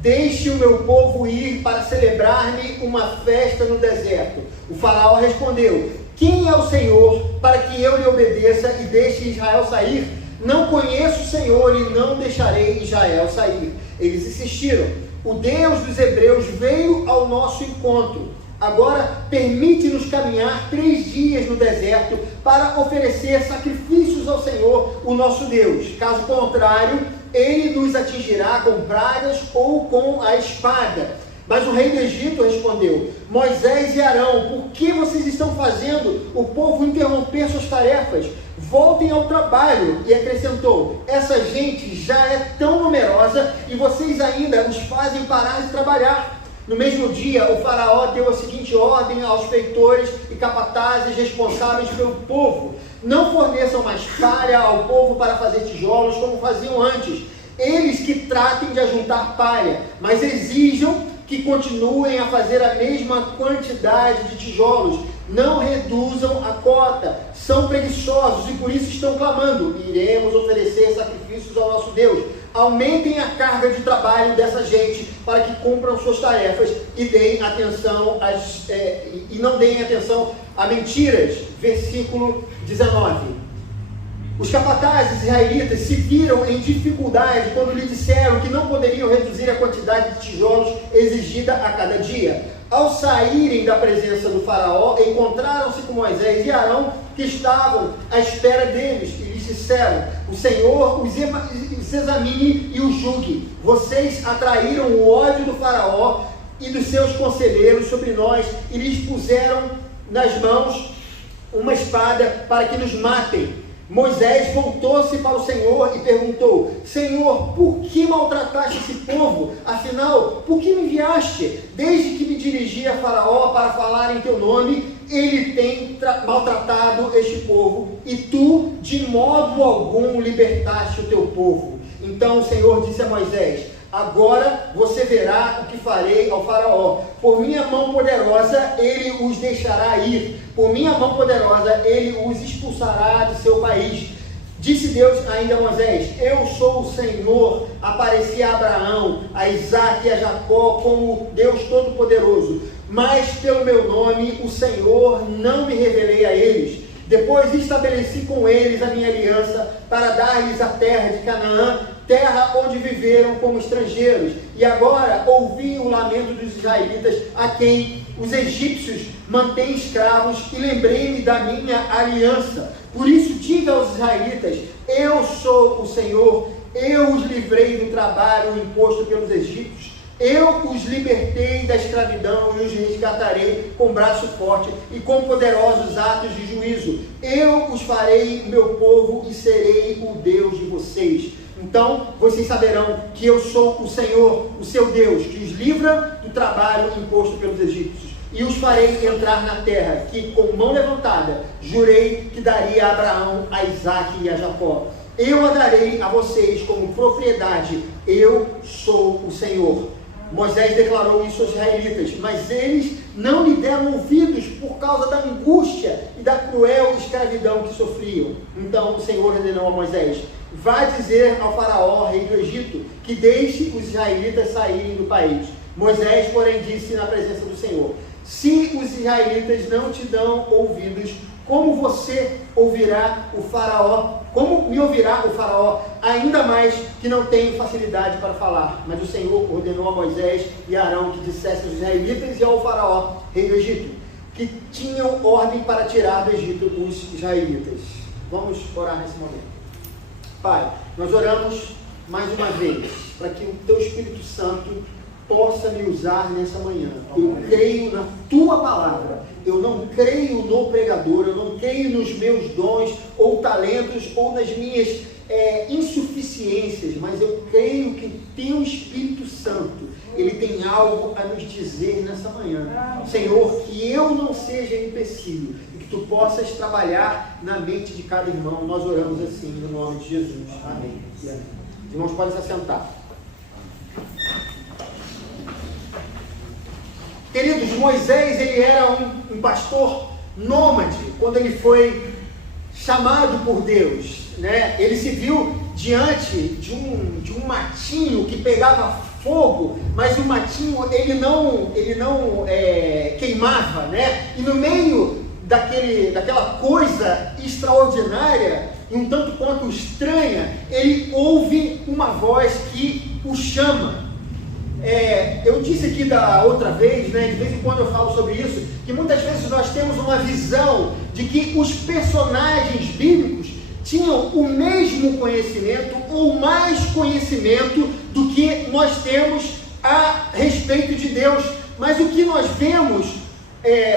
Deixe o meu povo ir para celebrar-me uma festa no deserto. O faraó respondeu: quem é o Senhor para que eu lhe obedeça e deixe Israel sair? Não conheço o Senhor e não deixarei Israel sair. Eles insistiram. O Deus dos hebreus veio ao nosso encontro. Agora permite-nos caminhar 3 dias no deserto para oferecer sacrifícios ao Senhor, o nosso Deus. Caso contrário, ele nos atingirá com pragas ou com a espada. Mas o rei do Egito respondeu: Moisés e Arão, por que vocês estão fazendo o povo interromper suas tarefas? Voltem ao trabalho. E acrescentou: essa gente já é tão numerosa e vocês ainda os fazem parar de trabalhar. No mesmo dia, o faraó deu a seguinte ordem aos feitores e capatazes responsáveis pelo povo: não forneçam mais palha ao povo para fazer tijolos como faziam antes. Eles que tratem de ajuntar palha, mas exijam que continuem a fazer a mesma quantidade de tijolos. Não reduzam a cota. são preguiçosos e por isso estão clamando: iremos oferecer sacrifícios ao nosso Deus. Aumentem a carga de trabalho dessa gente para que cumpram suas tarefas e deem atenção e não deem atenção a mentiras. Versículo 19. Os capatazes israelitas se viram em dificuldade quando lhe disseram que não poderiam reduzir a quantidade de tijolos exigida a cada dia. Ao saírem da presença do faraó, encontraram-se com Moisés e Arão, que estavam à espera deles, e lhes disseram: o Senhor os examine e os julgue. Vocês atraíram o ódio do faraó e dos seus conselheiros sobre nós, e lhes puseram nas mãos uma espada para que nos matem. Moisés voltou-se para o Senhor e perguntou: Senhor, por que maltrataste esse povo? Afinal, por que me enviaste? Desde que me dirigi a Faraó para falar em teu nome, ele tem maltratado este povo, e tu de modo algum libertaste o teu povo. Então o Senhor disse a Moisés: agora você verá o que farei ao faraó. Por minha mão poderosa ele os deixará ir. Por minha mão poderosa ele os expulsará de seu país. Disse Deus ainda a Moisés: eu sou o Senhor. Apareci a Abraão, a Isaque e a Jacó como Deus Todo-Poderoso. Mas pelo meu nome, o Senhor, não me revelei a eles. Depois estabeleci com eles a minha aliança para dar-lhes a terra de Canaã, terra onde viveram como estrangeiros. E agora ouvi o lamento dos israelitas, a quem os egípcios mantêm escravos, e lembrei-me da minha aliança. Por isso diga aos israelitas: eu sou o Senhor, eu os livrei do trabalho imposto pelos egípcios. Eu os libertei da escravidão e os resgatarei com braço forte e com poderosos atos de juízo. Eu os farei meu povo e serei o Deus de vocês. Então vocês saberão que eu sou o Senhor, o seu Deus, que os livra do trabalho imposto pelos egípcios. E os farei entrar na terra que, com mão levantada, jurei que daria a Abraão, a Isaque e a Jacó. Eu a darei a vocês como propriedade. Eu sou o Senhor. Moisés declarou isso aos israelitas, mas eles não lhe deram ouvidos por causa da angústia e da cruel escravidão que sofriam. Então o Senhor ordenou a Moisés: vá dizer ao faraó, rei do Egito, que deixe os israelitas saírem do país. Moisés, porém, disse na presença do Senhor: se os israelitas não te dão ouvidos, como você ouvirá o faraó? Como me ouvirá o faraó? Ainda mais que não tenho facilidade para falar. Mas o Senhor ordenou a Moisés e a Arão que dissessem aos israelitas e ao faraó, rei do Egito, que tinham ordem para tirar do Egito os israelitas. Vamos orar nesse momento. Pai, nós oramos mais uma vez para que o teu Espírito Santo possa me usar nessa manhã. Eu creio na tua palavra. Eu não creio no pregador, eu não creio nos meus dons ou talentos ou nas minhas insuficiências, mas eu creio que o teu Espírito Santo, ele tem algo a nos dizer nessa manhã. Senhor, que eu não seja empecilho e que tu possas trabalhar na mente de cada irmão. Nós oramos assim no nome de Jesus. Amém. Os irmãos podem se assentar. Queridos, Moisés, ele era um pastor nômade quando ele foi chamado por Deus, né? Ele se viu diante de um matinho que pegava fogo, mas o matinho ele não queimava, né? E no meio daquela coisa extraordinária e um tanto quanto estranha, ele ouve uma voz que o chama. Eu disse aqui da outra vez, né, de vez em quando eu falo sobre isso, que muitas vezes nós temos uma visão de que os personagens bíblicos tinham o mesmo conhecimento ou mais conhecimento do que nós temos a respeito de Deus. Mas o que nós vemos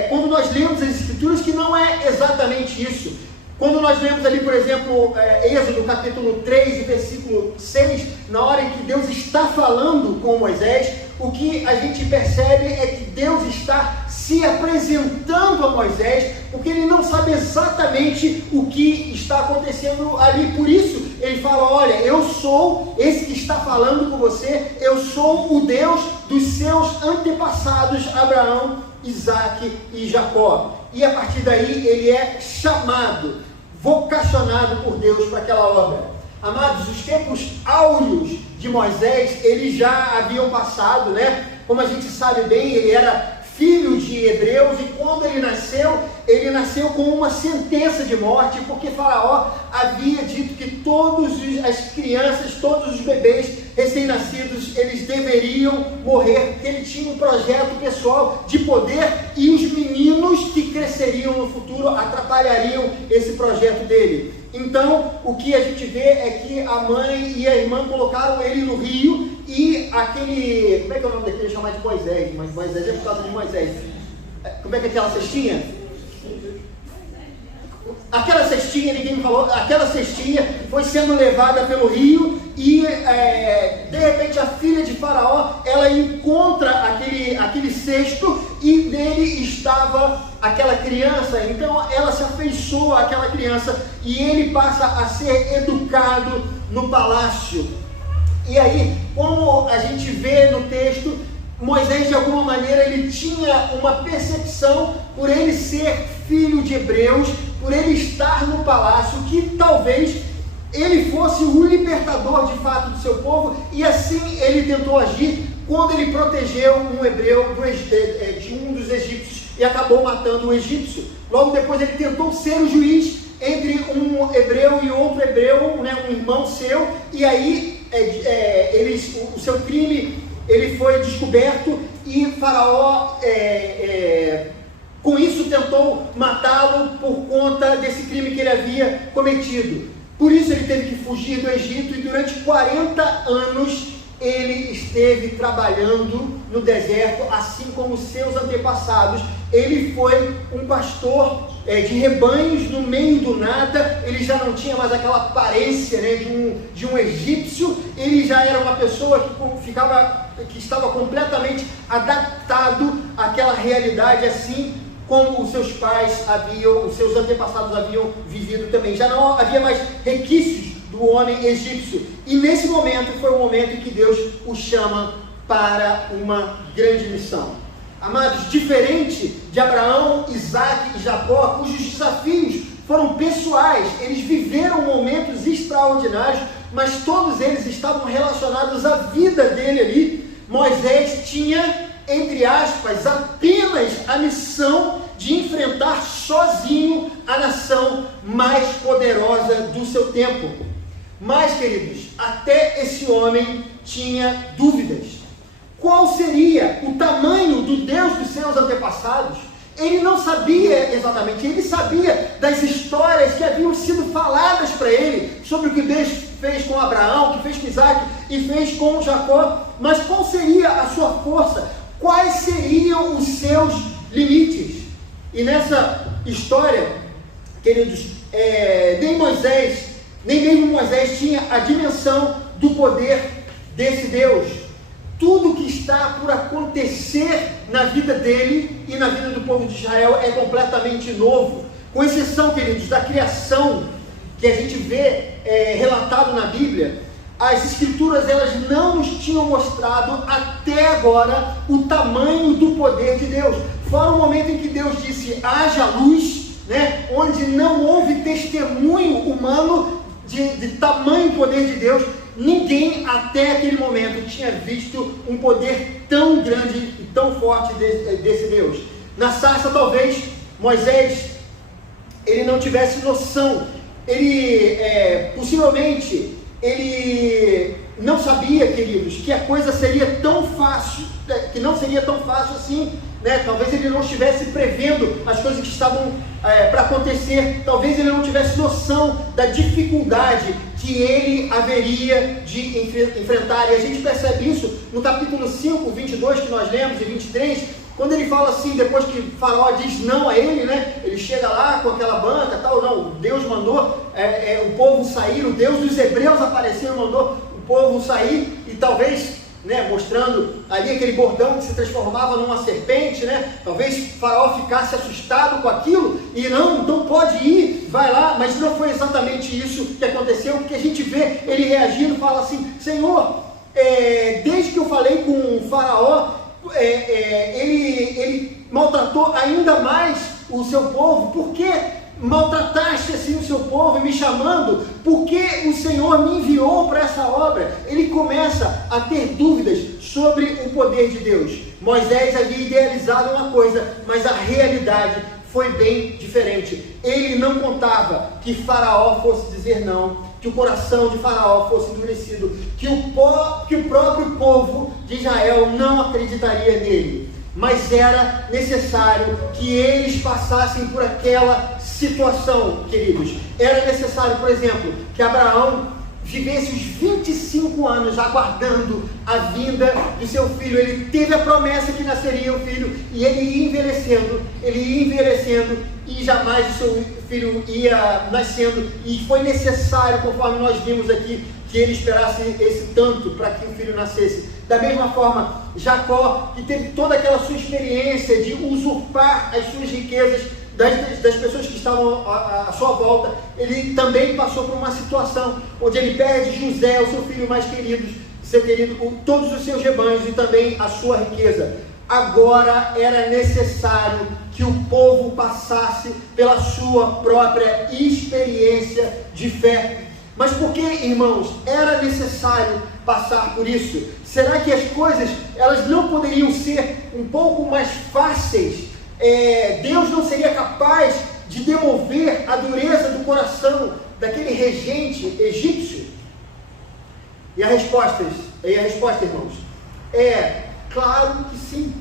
quando nós lemos as Escrituras, que não é exatamente isso. Quando nós lemos ali, por exemplo, Êxodo capítulo 3, versículo 6, na hora em que Deus está falando com Moisés, o que a gente percebe é que Deus está se apresentando a Moisés, porque ele não sabe exatamente o que está acontecendo ali. Por isso, ele fala: olha, eu sou esse que está falando com você, eu sou o Deus dos seus antepassados, Abraão, Isaque e Jacó. e a partir daí ele é chamado, vocacionado por Deus para aquela obra. Amados, os tempos áureos de Moisés, eles já haviam passado, né? Como a gente sabe bem, ele era filho de hebreus, e quando ele nasceu com uma sentença de morte, porque Faraó havia dito que todas as crianças, todos os bebês recém-nascidos, eles deveriam morrer, porque ele tinha um projeto pessoal de poder, e os meninos que cresceriam no futuro atrapalhariam esse projeto dele. Então, o que a gente vê é que a mãe e a irmã colocaram ele no rio, e aquele, como é que é o nome daquele? Chamar de Moisés, mas Moisés é por causa de Moisés. Como é que é aquela cestinha? Aquela cestinha, ninguém me falou, aquela cestinha foi sendo levada pelo rio, e de repente a filha de Faraó, ela encontra aquele cesto, e nele estava aquela criança. Então ela se afeiçoa àquela criança, e ele passa a ser educado no palácio. E aí, como a gente vê no texto, Moisés, de alguma maneira, ele tinha uma percepção, por ele ser filho de hebreus, por ele estar no palácio, que talvez ele fosse o libertador de fato do seu povo, e assim ele tentou agir quando ele protegeu um hebreu de um dos egípcios e acabou matando o egípcio. Logo depois ele tentou ser o juiz entre um hebreu e outro hebreu, né, um irmão seu, e aí o seu crime ele foi descoberto, e Faraó com isso tentou matá-lo por conta desse crime que ele havia cometido. Por isso ele teve que fugir do Egito, e durante 40 anos ele esteve trabalhando no deserto, assim como seus antepassados. Ele foi um pastor de rebanhos no meio do nada. Ele já não tinha mais aquela aparência, né, de um egípcio. Ele já era uma pessoa que estava completamente adaptado àquela realidade, assim como os seus pais os seus antepassados haviam vivido também. Já não havia mais requisitos do homem egípcio. E nesse momento foi o momento em que Deus o chama para uma grande missão. Amados, diferente de Abraão, Isaac e Jacó, cujos desafios foram pessoais, eles viveram momentos extraordinários, mas todos eles estavam relacionados à vida dele ali. Moisés tinha, entre aspas, apenas a missão de enfrentar sozinho a nação mais poderosa do seu tempo. Mas, queridos, até esse homem tinha dúvidas. Qual seria o tamanho do Deus dos seus antepassados? Ele não sabia exatamente, ele sabia das histórias que haviam sido faladas para ele, sobre o que Deus fez com Abraão, que fez com Isaac e fez com Jacó, mas qual seria a sua força? Quais seriam os seus limites? E nessa história, queridos, nem mesmo Moisés tinha a dimensão do poder desse Deus. Tudo que está por acontecer na vida dele e na vida do povo de Israel é completamente novo, com exceção, queridos, da criação que a gente vê relatado na Bíblia. As escrituras, elas não nos tinham mostrado até agora o tamanho do poder de Deus. Fora o momento em que Deus disse, haja luz, né, onde não houve testemunho humano de tamanho poder de Deus. Ninguém até aquele momento tinha visto um poder tão grande e tão forte desse Deus. Na sarça, talvez, Moisés, ele não tivesse noção. Possivelmente, ele não sabia, queridos, que a coisa seria tão fácil, que não seria tão fácil assim, né? Talvez ele não estivesse prevendo as coisas que estavam para acontecer. Talvez ele não tivesse noção da dificuldade que ele haveria de enfrentar. E a gente percebe isso no capítulo 5, 22, que nós lemos, e 23, quando ele fala assim, depois que Faraó diz não a ele, né? Ele chega lá com aquela banca, tal, não, Deus mandou o povo sair, o Deus dos hebreus apareceu e mandou o povo sair, e talvez, né, mostrando ali aquele bordão que se transformava numa serpente, né? Talvez Faraó ficasse assustado com aquilo e não pode ir, vai lá, mas não foi exatamente isso que aconteceu, porque a gente vê ele reagindo, fala assim, Senhor, desde que eu falei com o Faraó, ele maltratou ainda mais o seu povo? Por que maltrataste assim o seu povo, me chamando? Por que o Senhor me enviou para essa obra? Ele começa a ter dúvidas sobre o poder de Deus. Moisés havia idealizado uma coisa, mas a realidade foi bem diferente. Ele não contava que Faraó fosse dizer não, que o coração de Faraó fosse endurecido, que o próprio povo de Israel não acreditaria nele. Mas era necessário que eles passassem por aquela situação, queridos. Era necessário, por exemplo, que Abraão vivesse os 25 anos aguardando a vinda de seu filho. Ele teve a promessa que nasceria o filho, e ele ia envelhecendo, e jamais o seu filho ia nascendo, e foi necessário, conforme nós vimos aqui, que ele esperasse esse tanto para que o filho nascesse. Da mesma forma, Jacó, que teve toda aquela sua experiência de usurpar as suas riquezas das pessoas que estavam à sua volta, ele também passou por uma situação onde ele perde José, o seu filho mais querido, todos os seus rebanhos e também a sua riqueza. Agora era necessário que o povo passasse pela sua própria experiência de fé. Mas por que, irmãos, era necessário passar por isso? Será que as coisas elas não poderiam ser um pouco mais fáceis? Deus não seria capaz de demover a dureza do coração daquele regente egípcio? E a resposta, irmãos, é claro que sim.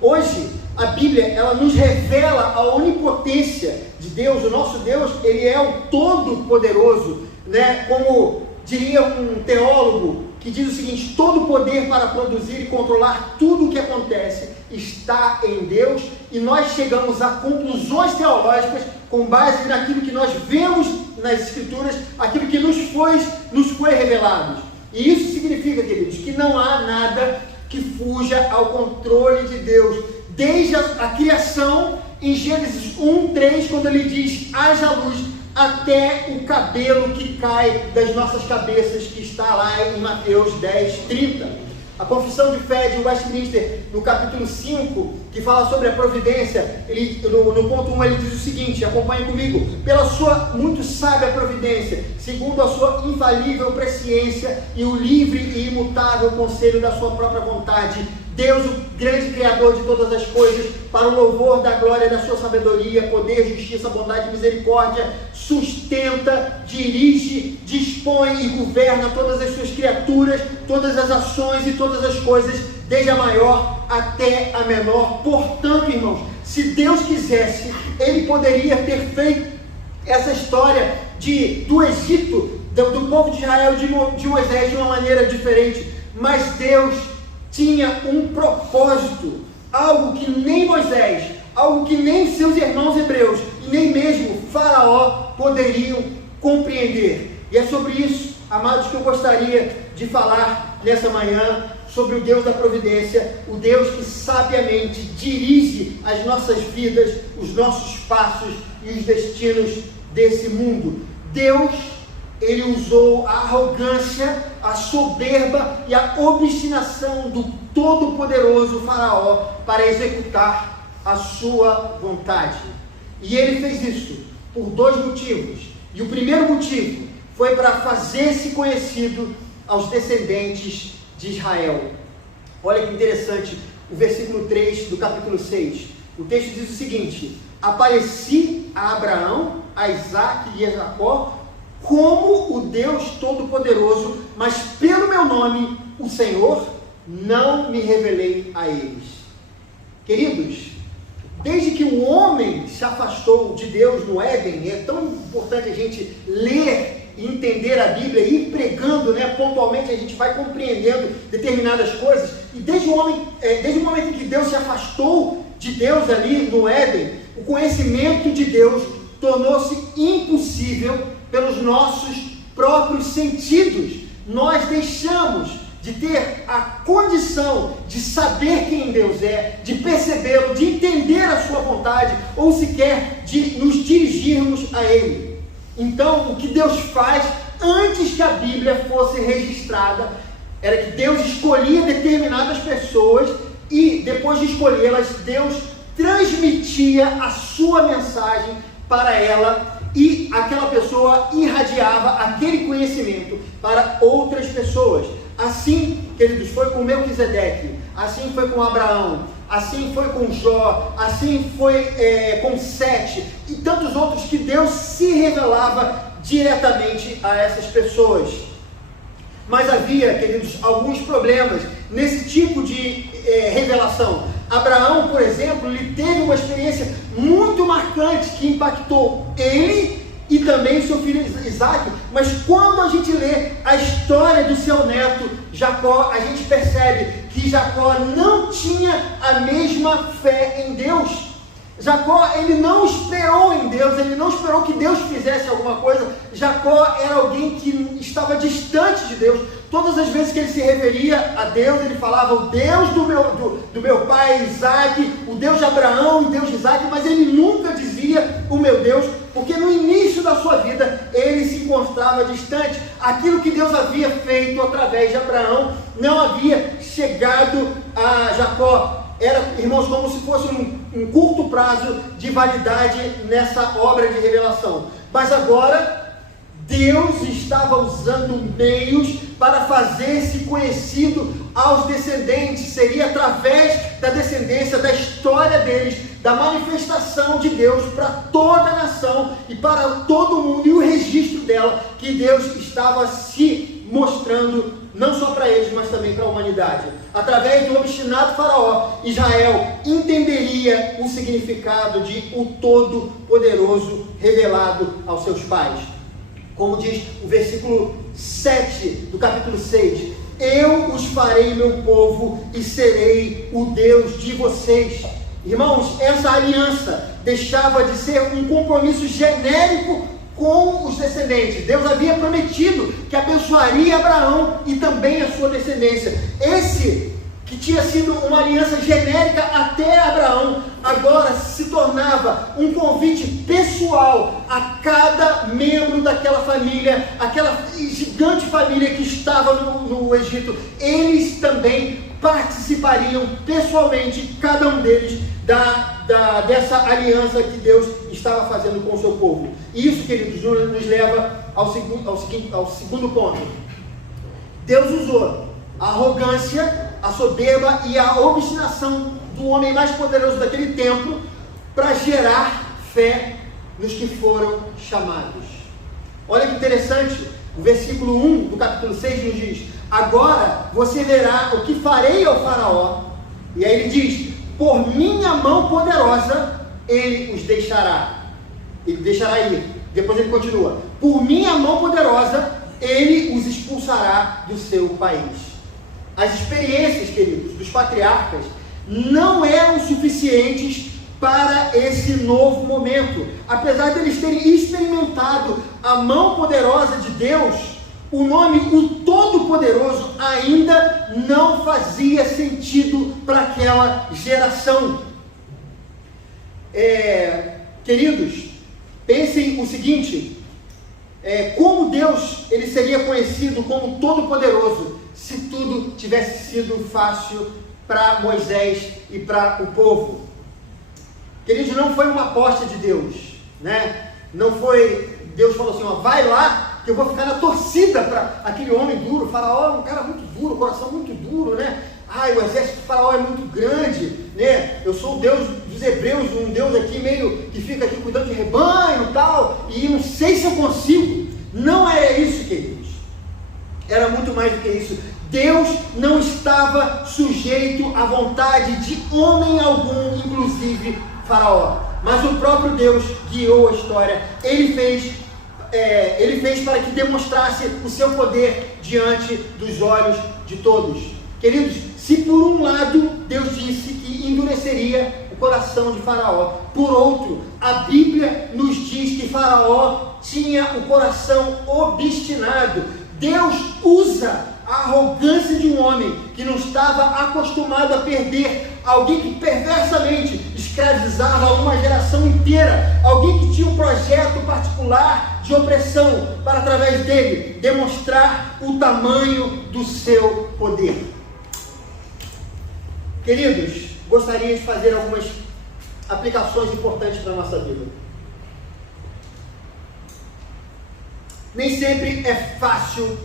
Hoje, a Bíblia, ela nos revela a onipotência de Deus. O nosso Deus, ele é o Todo-Poderoso, né? Como diria um teólogo que diz o seguinte: todo poder para produzir e controlar tudo o que acontece está em Deus, e nós chegamos a conclusões teológicas com base naquilo que nós vemos nas Escrituras, aquilo que nos foi revelado. E isso significa, queridos, que não há nada que fuja ao controle de Deus, desde a criação, em Gênesis 1:3, quando ele diz: haja luz, até o cabelo que cai das nossas cabeças, que está lá em Mateus 10:30. A confissão de fé de Westminster, no capítulo 5, que fala sobre a providência, no ponto 1 ele diz o seguinte, acompanhe comigo: pela sua muito sábia providência, segundo a sua infalível presciência e o livre e imutável conselho da sua própria vontade, Deus, o grande Criador de todas as coisas, para o louvor da glória da sua sabedoria, poder, justiça, bondade e misericórdia, sustenta, dirige, dispõe e governa todas as suas criaturas, todas as ações e todas as coisas, desde a maior até a menor. Portanto, irmãos, se Deus quisesse, Ele poderia ter feito essa história do Egito, do povo de Israel, de Moisés, de uma maneira diferente, mas Deus tinha um propósito, algo que nem Moisés, algo que nem seus irmãos hebreus e nem mesmo Faraó poderiam compreender. E é sobre isso, amados, que eu gostaria de falar nessa manhã, sobre o Deus da providência, o Deus que sabiamente dirige as nossas vidas, os nossos passos e os destinos desse mundo. Deus, Ele usou a arrogância, a soberba e a obstinação do todo-poderoso Faraó para executar a sua vontade. E ele fez isso por dois motivos. E o primeiro motivo foi para fazer-se conhecido aos descendentes de Israel. Olha que interessante o versículo 3 do capítulo 6. O texto diz o seguinte: apareci a Abraão, a Isaque e a Jacó como o Deus Todo-Poderoso, mas pelo meu nome, o Senhor, não me revelei a eles. Queridos, desde que o homem se afastou de Deus no Éden, é tão importante a gente ler e entender a Bíblia, e ir pregando, pontualmente a gente vai compreendendo determinadas coisas, e desde o momento em que Deus se afastou de Deus ali no Éden, o conhecimento de Deus tornou-se impossível pelos nossos próprios sentidos. Nós deixamos de ter a condição de saber quem Deus é, de percebê-lo, de entender a sua vontade, ou sequer de nos dirigirmos a Ele. Então, o que Deus faz antes que a Bíblia fosse registrada, era que Deus escolhia determinadas pessoas, e depois de escolhê-las, Deus transmitia a sua mensagem para ela e aquela pessoa irradiava aquele conhecimento para outras pessoas. Assim, queridos, foi com Melquisedeque, assim foi com Abraão, assim foi com Jó, assim foi com Sete e tantos outros que Deus se revelava diretamente a essas pessoas. Mas havia, queridos, alguns problemas nesse tipo de revelação. Abraão, por exemplo, ele teve uma experiência muito marcante que impactou ele e também seu filho Isaac. Mas quando a gente lê a história do seu neto Jacó, a gente percebe que Jacó não tinha a mesma fé em Deus. Jacó, ele não esperou em Deus, ele não esperou que Deus fizesse alguma coisa. Jacó era alguém que estava distante de Deus. Todas as vezes que ele se referia a Deus, ele falava o Deus do meu pai Isaac, o Deus de Abraão, o Deus de Isaac, mas ele nunca dizia o meu Deus, porque no início da sua vida ele se encontrava distante. Aquilo que Deus havia feito através de Abraão não havia chegado a Jacó. Era, irmãos, como se fosse um curto prazo de validade nessa obra de revelação. Mas agora, Deus estava usando meios para fazer-se conhecido aos descendentes. Seria através da descendência, da história deles, da manifestação de Deus para toda a nação e para todo mundo, e o registro dela, que Deus estava se mostrando não só para eles, mas também para a humanidade. Através do obstinado faraó, Israel entenderia o significado de o Todo-Poderoso revelado aos seus pais. Como diz o versículo 7 do capítulo 6, eu os farei meu povo e serei o Deus de vocês. Irmãos, essa aliança deixava de ser um compromisso genérico com os descendentes. Deus havia prometido que abençoaria Abraão e também a sua descendência. Esse que tinha sido uma aliança genérica até Abraão, agora se tornava um convite pessoal a cada membro daquela família, aquela gigante família que estava no Egito. Eles também participariam pessoalmente, cada um deles, dessa aliança que Deus estava fazendo com o seu povo. E isso, queridos, nos leva ao segundo ponto. Deus usou a arrogância, a soberba e a obstinação do homem mais poderoso daquele tempo para gerar fé nos que foram chamados. Olha que interessante, o versículo 1 do capítulo 6 nos diz: agora você verá o que farei ao faraó. E aí ele diz: por minha mão poderosa ele os deixará. Ele deixará ir. Depois ele continua: por minha mão poderosa ele os expulsará do seu país. As experiências, queridos, dos patriarcas não eram suficientes para esse novo momento. Apesar de eles terem experimentado a mão poderosa de Deus, o nome o Todo-Poderoso ainda não fazia sentido para aquela geração. Queridos, pensem o seguinte: como Deus ele seria conhecido como Todo-Poderoso se tudo tivesse sido fácil para Moisés e para o povo? Queridos, não foi uma aposta de Deus, né? Não foi, Deus falou assim, ó, vai lá que eu vou ficar na torcida para aquele homem duro. O faraó é um cara muito duro, coração muito duro, né? Ai, o exército do faraó é muito grande, né? Eu sou o Deus dos hebreus, um Deus aqui meio que fica aqui cuidando de rebanho e tal, e não sei se eu consigo. Não era isso, queridos. Era muito mais do que isso. Deus não estava sujeito à vontade de homem algum, inclusive faraó. Mas o próprio Deus guiou a história. Ele fez para que demonstrasse o seu poder diante dos olhos de todos. Queridos, se por um lado Deus disse que endureceria o coração de Faraó, por outro, a Bíblia nos diz que Faraó tinha o coração obstinado. Deus usa a arrogância de um homem que não estava acostumado a perder, alguém que perversamente escravizava uma geração inteira, alguém que tinha um projeto particular de opressão para, através dele, demonstrar o tamanho do seu poder. Queridos, gostaria de fazer algumas aplicações importantes para a nossa vida. Nem sempre é fácil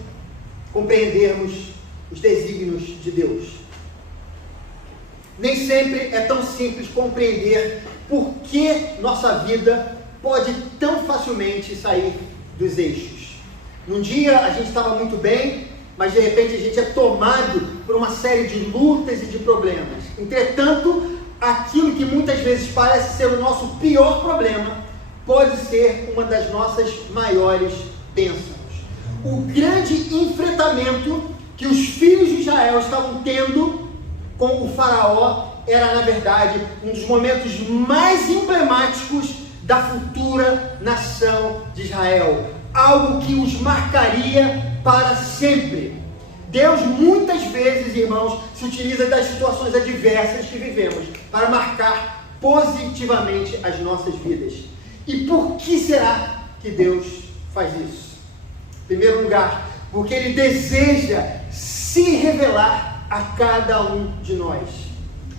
compreendermos os desígnios de Deus. Nem sempre é tão simples compreender por que nossa vida pode tão facilmente sair dos eixos. Num dia a gente estava muito bem, mas de repente a gente é tomado por uma série de lutas e de problemas. Entretanto, aquilo que muitas vezes parece ser o nosso pior problema, pode ser uma das nossas maiores bênçãos. O grande enfrentamento que os filhos de Israel estavam tendo com o faraó era, na verdade, um dos momentos mais emblemáticos da futura nação de Israel. Algo que os marcaria para sempre. Deus muitas vezes, irmãos, se utiliza das situações adversas que vivemos para marcar positivamente as nossas vidas. E por que será que Deus faz isso? Em primeiro lugar, porque Ele deseja se revelar a cada um de nós.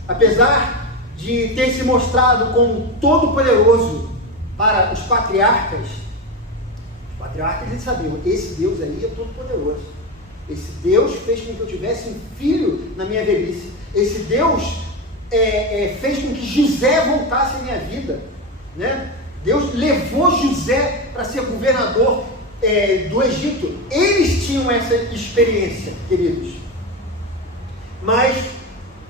Apesar de ter se mostrado como todo-poderoso para os patriarcas eles sabiam, esse Deus aí é todo-poderoso. Esse Deus fez com que eu tivesse um filho na minha velhice. Esse Deus fez com que José voltasse à minha vida, né? Deus levou José para ser governador do Egito. Eles tinham essa experiência, queridos. Mas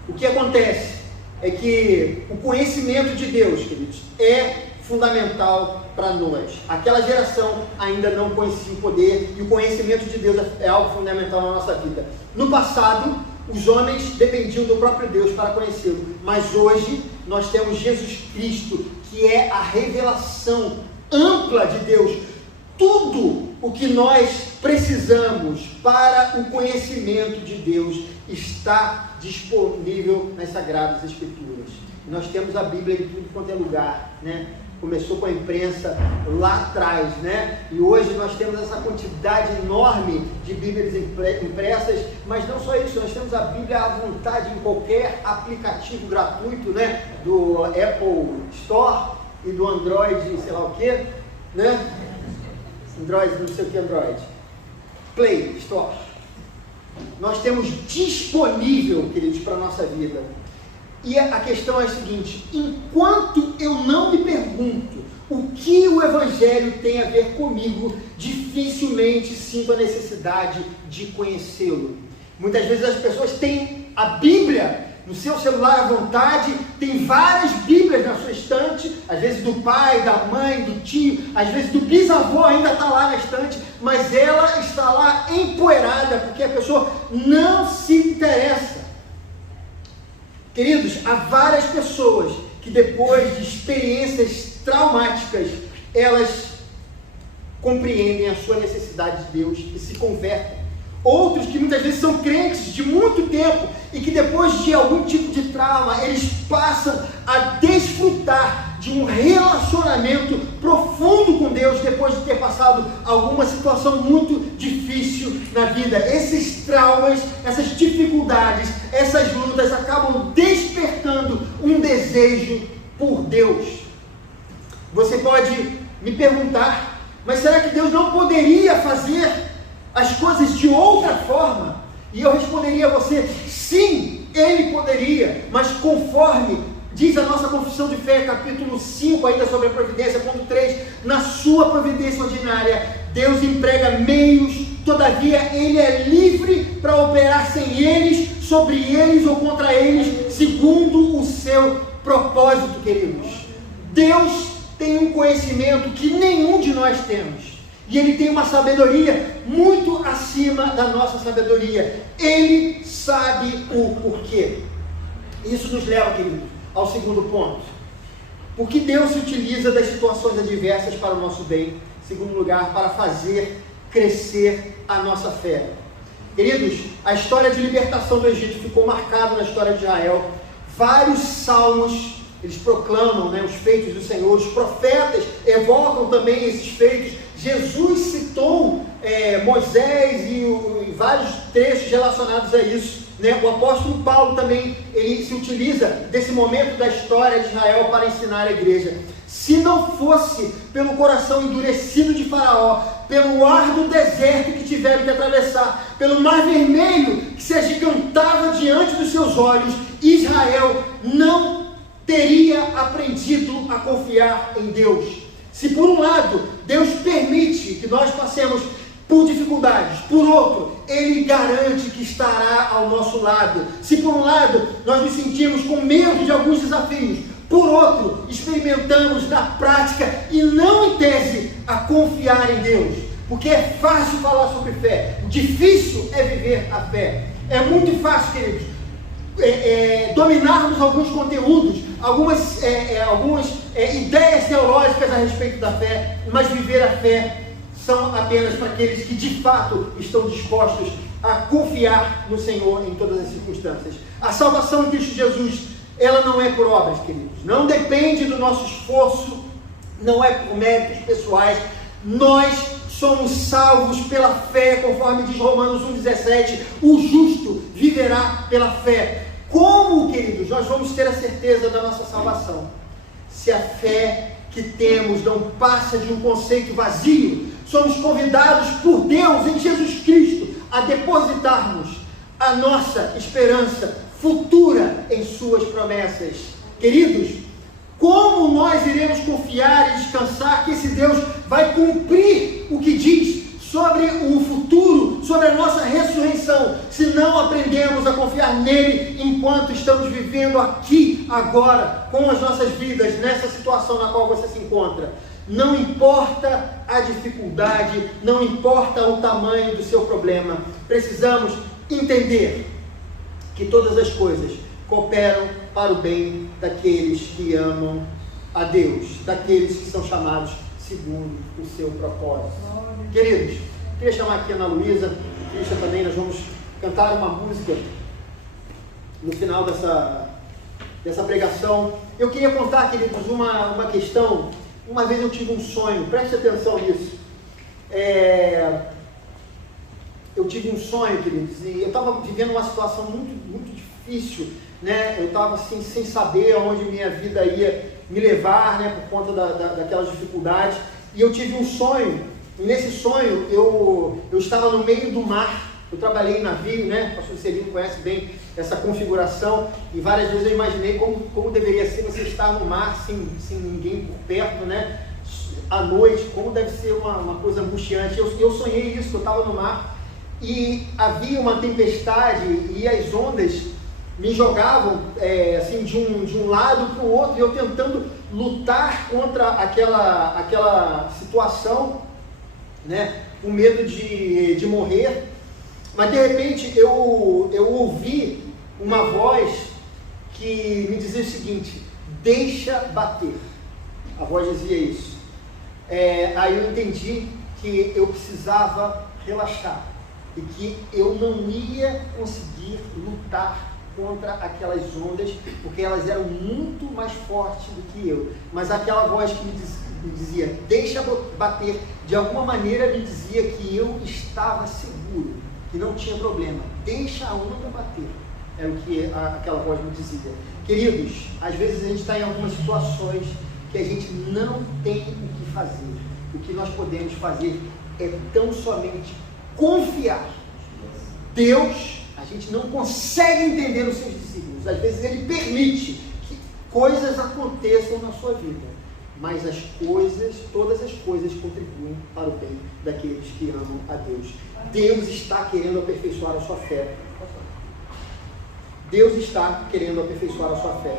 o que acontece é que o conhecimento de Deus, queridos, é fundamental para nós. Aquela geração ainda não conhecia o poder, e o conhecimento de Deus é algo fundamental na nossa vida. No passado, os homens dependiam do próprio Deus para conhecê-lo, mas hoje nós temos Jesus Cristo, que é a revelação ampla de Deus. Tudo o que nós precisamos para o conhecimento de Deus está disponível nas Sagradas Escrituras. Nós temos a Bíblia em tudo quanto é lugar, né? Começou com a imprensa lá atrás, né? E hoje nós temos essa quantidade enorme de Bíblias impressas, mas não só isso, nós temos a Bíblia à vontade em qualquer aplicativo gratuito, né? Do Apple Store e do Android, sei lá o que, né? Android, não sei o que Android. Play Store. Nós temos disponível, queridos, para a nossa vida. E a questão é a seguinte: enquanto eu não me pergunto o que o Evangelho tem a ver comigo, dificilmente sinto a necessidade de conhecê-lo. Muitas vezes as pessoas têm a Bíblia no seu celular à vontade, tem várias Bíblias na sua estante, às vezes do pai, da mãe, do tio, às vezes do bisavô ainda está lá na estante, mas ela está lá empoeirada, porque a pessoa não se interessa. Queridos, há várias pessoas que depois de experiências traumáticas, elas compreendem a sua necessidade de Deus e se convertem. Outros que muitas vezes são crentes de muito tempo e que depois de algum tipo de trauma, eles passam a desfrutar de um relacionamento profundo com Deus depois de ter passado alguma situação muito difícil na vida. Esses traumas, essas dificuldades, essas lutas acabam despertando um desejo por Deus. Você pode me perguntar, mas será que Deus não poderia fazer as coisas de outra forma? E eu responderia a você, sim, Ele poderia, mas conforme diz a nossa confissão de fé, capítulo 5, ainda sobre a providência, ponto 3, na sua providência ordinária, Deus emprega meios, todavia Ele é livre para operar sem eles, sobre eles ou contra eles, segundo o seu propósito, queridos. Deus tem um conhecimento que nenhum de nós temos. E Ele tem uma sabedoria muito acima da nossa sabedoria. Ele sabe o porquê. Isso nos leva, querido, ao segundo ponto. Por que Deus se utiliza das situações adversas para o nosso bem? Em segundo lugar, para fazer crescer a nossa fé. Queridos, a história de libertação do Egito ficou marcada na história de Israel. Vários salmos, eles proclamam, os feitos do Senhor. Os profetas evocam também esses feitos. Jesus citou Moisés e vários trechos relacionados a isso. né? O apóstolo Paulo também, ele se utiliza desse momento da história de Israel para ensinar a igreja. Se não fosse pelo coração endurecido de Faraó, pelo árduo deserto que tiveram que atravessar, pelo mar vermelho que se agigantava diante dos seus olhos, Israel não teria aprendido a confiar em Deus. Se por um lado Deus permite que nós passemos por dificuldades, por outro, Ele garante que estará ao nosso lado. Se por um lado nós nos sentimos com medo de alguns desafios, por outro, experimentamos na prática e não em tese a confiar em Deus. Porque é fácil falar sobre fé, o difícil é viver a fé. É muito fácil, queridos, dominarmos alguns conteúdos, algumas ideias teológicas a respeito da fé, mas viver a fé são apenas para aqueles que de fato estão dispostos a confiar no Senhor em todas as circunstâncias. A salvação em Cristo Jesus, ela não é por obras, queridos, não depende do nosso esforço, não é por méritos pessoais. Nós somos salvos pela fé, conforme diz Romanos 1,17, o justo viverá pela fé. Como, queridos, nós vamos ter a certeza da nossa salvação? Se a fé que temos não passa de um conceito vazio, somos convidados por Deus em Jesus Cristo a depositarmos a nossa esperança futura em suas promessas. Queridos, como nós iremos confiar e descansar que esse Deus vai cumprir o que diz sobre o futuro, sobre a nossa ressurreição, se não aprendemos a confiar nele enquanto estamos vivendo aqui, agora, com as nossas vidas, nessa situação na qual você se encontra? Não importa a dificuldade, não importa o tamanho do seu problema, precisamos entender que todas as coisas cooperam para o bem daqueles que amam a Deus, daqueles que são chamados segundo o seu propósito. Queridos, queria chamar aqui a Ana Luísa, Cristian também, nós vamos cantar uma música no final dessa pregação. Eu queria contar, queridos, uma questão. Uma vez eu tive um sonho, preste atenção nisso. Eu tive um sonho, queridos, e eu estava vivendo uma situação muito, muito difícil, né? Eu estava assim, sem saber aonde minha vida ia me levar, né? Por conta daquelas dificuldades. E eu tive um sonho, e nesse sonho eu estava no meio do mar. Eu trabalhei em navio, né? O pastor Celino conhece bem essa configuração, e várias vezes eu imaginei como deveria ser você estar no mar sem ninguém por perto, né? À noite, como deve ser uma coisa angustiante. Eu sonhei isso, eu estava no mar e havia uma tempestade e as ondas me jogavam assim, de um lado para o outro, e eu tentando lutar contra aquela situação, né? Com medo de morrer. Mas de repente eu ouvi uma voz que me dizia o seguinte: deixa bater. A voz dizia isso. Aí eu entendi que eu precisava relaxar e que eu não ia conseguir lutar contra aquelas ondas, porque elas eram muito mais fortes do que eu. Mas aquela voz que me dizia deixa bater, de alguma maneira me dizia que eu estava seguro, que não tinha problema, deixa a onda bater, é o que aquela voz me dizia. Queridos, às vezes a gente está em algumas situações que a gente não tem o que fazer. O que nós podemos fazer é tão somente confiar. Deus, a gente não consegue entender os seus desígnios, às vezes Ele permite que coisas aconteçam na sua vida, mas todas as coisas contribuem para o bem daqueles que amam a Deus. Deus está querendo aperfeiçoar a sua fé. Deus está querendo aperfeiçoar a sua fé.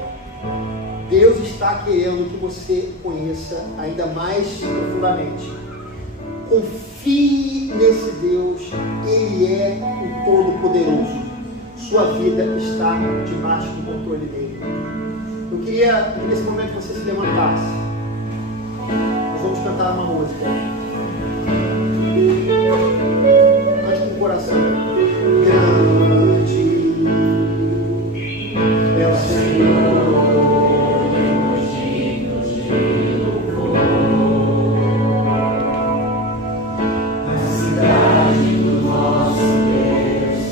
Deus está querendo que você conheça ainda mais profundamente. Confie nesse Deus, Ele é o Todo-Poderoso. Sua vida está debaixo do controle dEle. Eu queria que nesse momento você se levantasse. Nós vamos cantar uma música. Cante com o coração. Grande é o Senhor. A cidade do nosso Deus.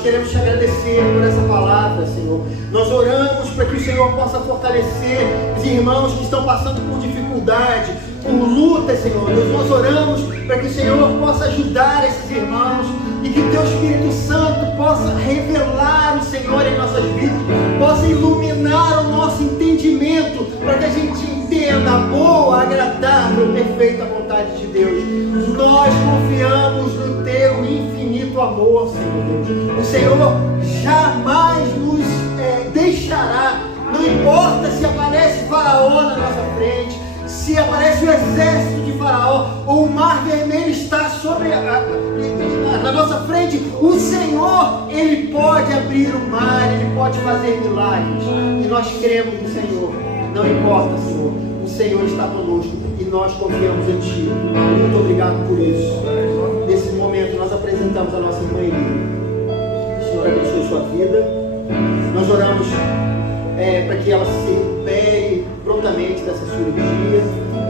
queremos te agradecer por essa palavra, Senhor. Nós oramos para que o Senhor possa fortalecer os irmãos que estão passando por dificuldade, por luta, Senhor. Nós oramos para que o Senhor possa ajudar esses irmãos e que Teu Espírito Santo possa revelar o Senhor em nossas vidas, possa iluminar o nosso entendimento, para que a gente entenda a boa, agradável, perfeita vontade de Deus. Nós confiamos no Teu infinito amor, Senhor Deus. O Senhor jamais nos deixará, não importa se aparece Faraó na nossa frente, se aparece o exército de Faraó, ou o mar vermelho está na nossa frente, o Senhor, Ele pode abrir o mar, Ele pode fazer milagres, e nós cremos no Senhor. Não importa, Senhor, o Senhor está conosco e nós confiamos em Ti. Muito obrigado por isso. Nesse momento nós apresentamos a nossa irmã Eli. O Senhor abençoe sua vida. Nós oramos para que ela se recupere prontamente dessa cirurgia.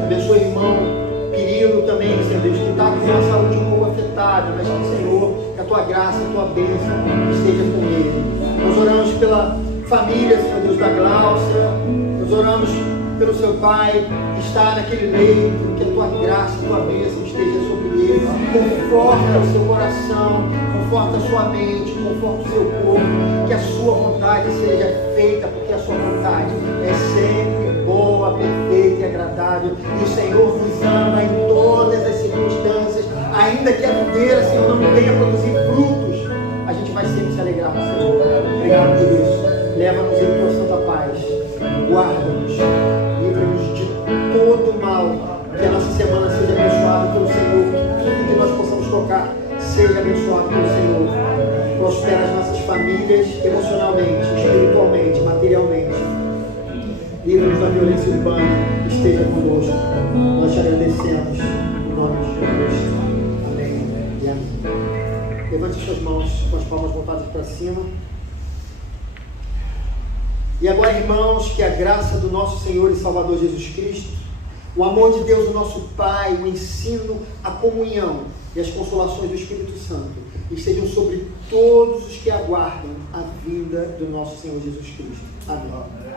Abençoe o irmão Pirilo também, Senhor Deus, que está com a saúde um pouco afetada, mas que, Senhor, que a Tua graça, a Tua bênção esteja com ele. Nós oramos pela família, Senhor Deus, da Gláucia. Nós oramos pelo seu pai que está naquele leito, que a Tua graça, a Tua bênção esteja sobre ele. Conforta o seu coração, conforta a sua mente, conforta o seu corpo, que a sua vontade seja feita, porque a sua vontade é sempre boa, perfeita e agradável. E o Senhor nos ama em todas as circunstâncias, ainda que a videira, Senhor, não venha produzir frutos, a gente vai sempre se alegrar com o Senhor. Obrigado por isso. Leva-nos em Tua santa paz, guarda-nos, livra-nos de todo mal, que a nossa semana seja abençoada pelo Senhor, que tudo que nós possamos tocar seja abençoado pelo Senhor. Prospera as nossas famílias emocionalmente, espiritualmente, materialmente. Livra-nos da violência urbana, esteja conosco. Nós te agradecemos em nome de Jesus. Amém e amém. Levante suas mãos com as palmas voltadas para cima. E agora, irmãos, que a graça do nosso Senhor e Salvador Jesus Cristo, o amor de Deus, o nosso Pai, o ensino, a comunhão e as consolações do Espírito Santo estejam sobre todos os que aguardam a vinda do nosso Senhor Jesus Cristo. Amém.